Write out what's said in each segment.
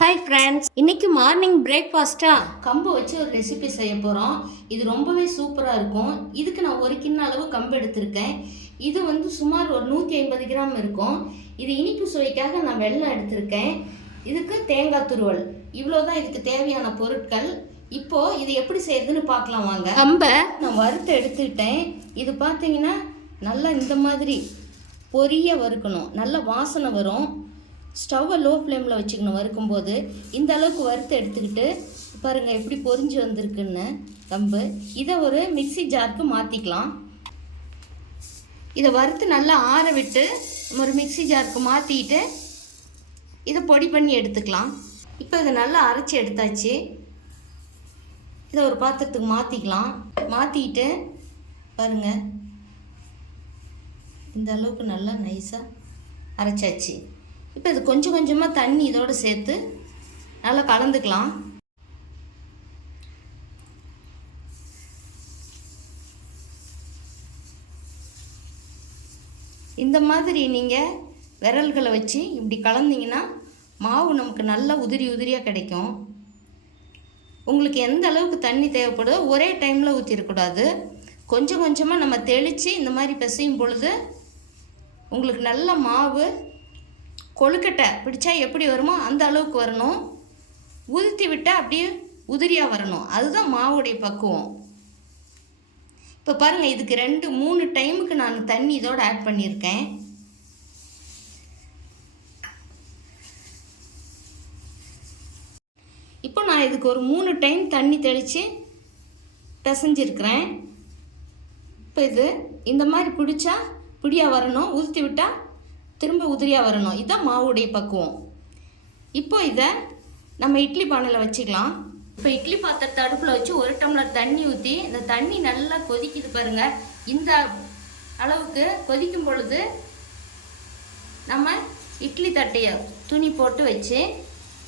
Hi friends, இன்னைக்கு morning பிரேக்ஃபாஸ்ட்டாக கம்பு வச்சு ஒரு ரெசிபி செய்ய போகிறோம். இது ரொம்பவே சூப்பராக இருக்கும். இதுக்கு நான் 1 கிண்ண அளவு கம்பு எடுத்திருக்கேன். இது சுமார் ஒரு 150 கிராம் இருக்கும். இது இனிப்பு சுவைக்காக நான் வெல்லம் எடுத்திருக்கேன். இதுக்கு தேங்காய் துருவல், இவ்வளோதான் இதுக்கு தேவையான பொருட்கள். இப்போது இது எப்படி செய்யறதுன்னு பார்க்கலாம் வாங்க. கம்பை நான் வறுத்து எடுத்துக்கிட்டேன். இது பார்த்தீங்கன்னா நல்லா இந்த மாதிரி பொரிய வறுக்கணும், நல்ல வாசனை வரும். ஸ்டவ்வை லோ ஃப்ளேமில் வச்சுக்கணும். வறுக்கும்போது இந்த அளவுக்கு வறுத்து எடுத்துக்கிட்டு பாருங்கள் எப்படி பொரிஞ்சு வந்திருக்குன்னு கம்பு. இதை ஒரு மிக்சி ஜாருக்கு மாற்றிக்கலாம். இதை வறுத்து நல்லா ஆற விட்டு ஒரு மிக்சி ஜாருக்கு மாற்றிக்கிட்டு இதை பொடி பண்ணி எடுத்துக்கலாம். இப்போ இதை நல்லா அரைச்சி எடுத்தாச்சு. இதை ஒரு பாத்திரத்துக்கு மாற்றிக்கலாம். மாற்றிக்கிட்டு பாருங்கள் இந்த அளவுக்கு நல்லா நைஸாக அரைச்சாச்சு. இப்போ இது கொஞ்சம் கொஞ்சமாக தண்ணி இதோடு சேர்த்து நல்லா கலந்துக்கலாம். இந்த மாதிரி நீங்கள் விரல்களை வச்சு இப்படி கலந்தீங்கன்னா மாவு நமக்கு நல்லா உதிரி உதிரியாக கிடைக்கும். உங்களுக்கு எந்த அளவுக்கு தண்ணி தேவைப்படுதோ ஒரே டைமில் ஊற்றிடக்கூடாது. கொஞ்சம் கொஞ்சமாக நம்ம தெளித்து இந்த மாதிரி பிசையும் பொழுது உங்களுக்கு நல்ல மாவு கொழுக்கட்டை பிடிச்சா எப்படி வருமோ அந்த அளவுக்கு வரணும். உதுத்தி விட்டால் அப்படியே உதிரியாக வரணும். அதுதான் மாவுடைய பக்குவம். இப்போ பாருங்கள், இதுக்கு 2-3 டைமுக்கு நான் தண்ணி இதோடு ஆட் பண்ணியிருக்கேன். இப்போ நான் இதுக்கு ஒரு 3 டைம் தண்ணி தெளித்து பிசைஞ்சிருக்கிறேன். இப்போ இது இந்த மாதிரி பிடிச்சா பிடியாக வரணும், உதுத்தி விட்டால் திரும்ப உதிரியாக வரணும். இதுதான் மாவுடைய பக்குவம். இப்போ இதை நம்ம இட்லி பானையில் வச்சுக்கலாம். இப்போ இட்லி பாத்திரத்தை அடுப்பில் வச்சு 1 டம்ளர் தண்ணி ஊற்றி இந்த தண்ணி நல்லா கொதிக்குது பாருங்கள். இந்த அளவுக்கு கொதிக்கும் பொழுது நம்ம இட்லி தட்டையை துணி போட்டு வச்சு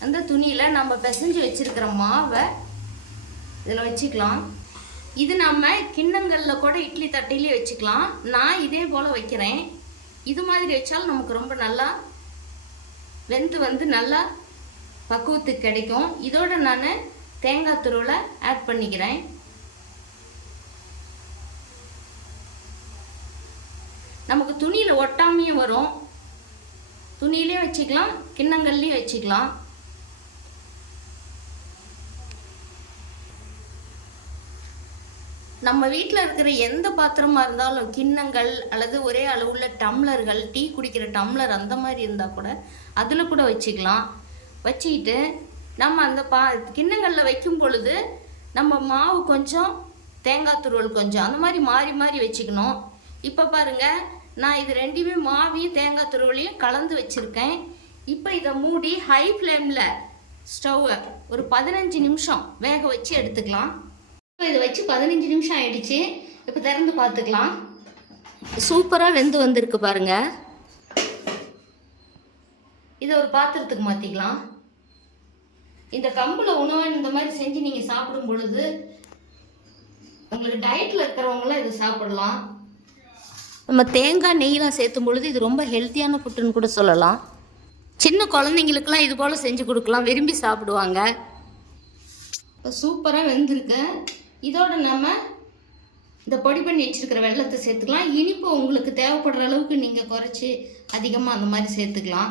அந்த துணியில் நம்ம பிசைஞ்சு வச்சுருக்கிற மாவை இதில் வச்சுக்கலாம். இது நம்ம கிண்ணங்களில் கூட இட்லி தட்டையிலே வச்சுக்கலாம். நான் இதே போல் வைக்கிறேன். இது மாதிரி வச்சாலும் நமக்கு ரொம்ப நல்லா வெந்து நல்லா பக்குவத்துக்கு கிடைக்கும். இதோட நான் தேங்காய் துருவலை ஆட் பண்ணிக்கிறேன். நமக்கு துணியில் ஒட்டாமையும் வரும். துணியிலையும் வச்சுக்கலாம், கிண்ணங்கள்லையும் வச்சுக்கலாம். நம்ம வீட்டில் இருக்கிற எந்த பாத்திரமாக இருந்தாலும், கிண்ணங்கள் அல்லது ஒரே அளவுள்ள டம்ளர்கள், டீ குடிக்கிற டம்ளர் அந்த மாதிரி இருந்தால் கூட அதில் கூட வச்சுக்கலாம். வச்சுக்கிட்டு நம்ம அந்த கிண்ணங்களில் வைக்கும் பொழுது நம்ம மாவு கொஞ்சம் தேங்காய் துருவல் கொஞ்சம் அந்த மாதிரி மாறி மாறி வச்சுக்கணும். இப்போ பாருங்கள், நான் இது 2மே மாவையும் தேங்காய் துருவலையும் கலந்து வச்சுருக்கேன். இப்போ இதை மூடி ஹை ஃப்ளேமில் ஸ்டவ்வை ஒரு 15 நிமிஷம் வேக வச்சு எடுத்துக்கலாம். இப்போ இதை வச்சு 15 நிமிஷம் ஆயிடுச்சு. இப்போ திறந்து பார்த்துக்கலாம். சூப்பராக வெந்து வந்திருக்கு பாருங்கள். இதை ஒரு பாத்திரத்துக்கு மாற்றிக்கலாம். இந்த கம்புல உணவை இந்த மாதிரி செஞ்சு நீங்கள் சாப்பிடும் பொழுது உங்களுக்கு டயட்டில் இருக்கிறவங்களாம் இதை சாப்பிடலாம். நம்ம தேங்காய் நெய்லாம் சேர்த்தும் பொழுது இது ரொம்ப ஹெல்த்தியான ஃபுட்டுன்னு கூட சொல்லலாம். சின்ன குழந்தைங்களுக்கெல்லாம் இது போல் செஞ்சு கொடுக்கலாம், விரும்பி சாப்பிடுவாங்க. இப்போ சூப்பராக வெந்திருக்கு. இதோட நம்ம இந்த பொடி பண்ணி வச்சுருக்கிற வெல்லத்தை சேர்த்துக்கலாம். இனிப்பு உங்களுக்கு தேவைப்படுற அளவுக்கு நீங்கள் குறைச்சி அதிகமாக அந்த மாதிரி சேர்த்துக்கலாம்.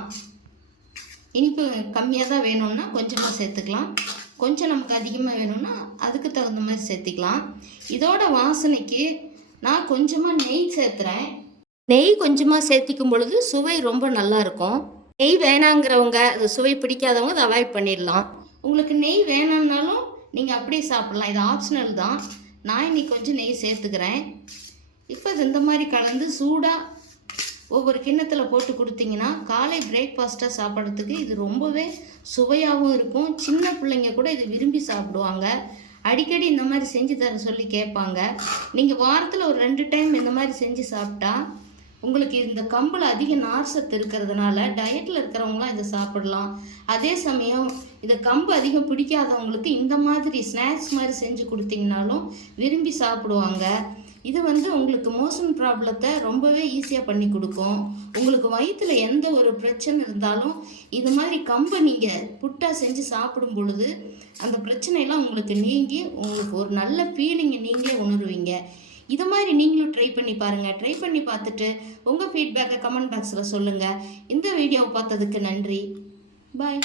இனிப்பு கம்மியாக தான் வேணும்னா கொஞ்சமாக சேர்த்துக்கலாம். கொஞ்சம் நமக்கு அதிகமாக வேணும்னா அதுக்கு தகுந்த மாதிரி சேர்த்துக்கலாம். இதோட வாசனைக்கு நான் கொஞ்சமாக நெய் சேர்த்துறேன். நெய் கொஞ்சமாக சேர்த்திக்கும் பொழுது சுவை ரொம்ப நல்லாயிருக்கும். நெய் வேணாங்கிறவங்க, அது சுவை பிடிக்காதவங்க அதை அவாய்ட் பண்ணிடலாம். உங்களுக்கு நெய் வேணும்னாலும் நீங்கள் அப்படியே சாப்பிட்லாம். இது ஆப்ஷனல் தான். நான் இன்னைக்கு கொஞ்சம் நெய் சேர்த்துக்கிறேன். இப்போ இது இந்த மாதிரி கலந்து சூடாக ஒவ்வொரு கிண்ணத்தில் போட்டு கொடுத்தீங்கன்னா காலை பிரேக்ஃபாஸ்ட்டாக சாப்பிட்றதுக்கு இது ரொம்பவே சுவையாகவும் இருக்கும். சின்ன பிள்ளைங்க கூட இது விரும்பி சாப்பிடுவாங்க. அடிக்கடி இந்த மாதிரி செஞ்சு தர சொல்லி கேட்பாங்க. நீங்கள் வாரத்தில் ஒரு 2 டைம் இந்த மாதிரி செஞ்சு சாப்பிட்டா உங்களுக்கு இந்த கம்பில் அதிக நார் சத்து இருக்கிறதுனால டயட்டில் இருக்கிறவங்களாம் இதை சாப்பிடலாம். அதே சமயம் இதை கம்பு அதிகம் பிடிக்காதவங்களுக்கு இந்த மாதிரி ஸ்நாக்ஸ் மாதிரி செஞ்சு கொடுத்தீங்கனாலும் விரும்பி சாப்பிடுவாங்க. இது வந்து உங்களுக்கு மோஷன் ப்ராப்ளத்தை ரொம்பவே ஈஸியாக பண்ணி கொடுக்கும். உங்களுக்கு வயிற்றில் எந்த ஒரு பிரச்சனை இருந்தாலும் இது மாதிரி கம்பை நீங்கள் புட்டாக செஞ்சு சாப்பிடும் பொழுது அந்த பிரச்சனையெல்லாம் உங்களுக்கு நீங்கி உங்களுக்கு ஒரு நல்ல ஃபீலிங்கை நீங்களே உணருவீங்க. இது மாதிரி நீங்களும் ட்ரை பண்ணி பாருங்கள். ட்ரை பண்ணி பார்த்துட்டு உங்கள் ஃபீட்பேக்கை கமெண்ட் பாக்ஸில் சொல்லுங்கள். இந்த வீடியோவை பார்த்ததுக்கு நன்றி. பாய்.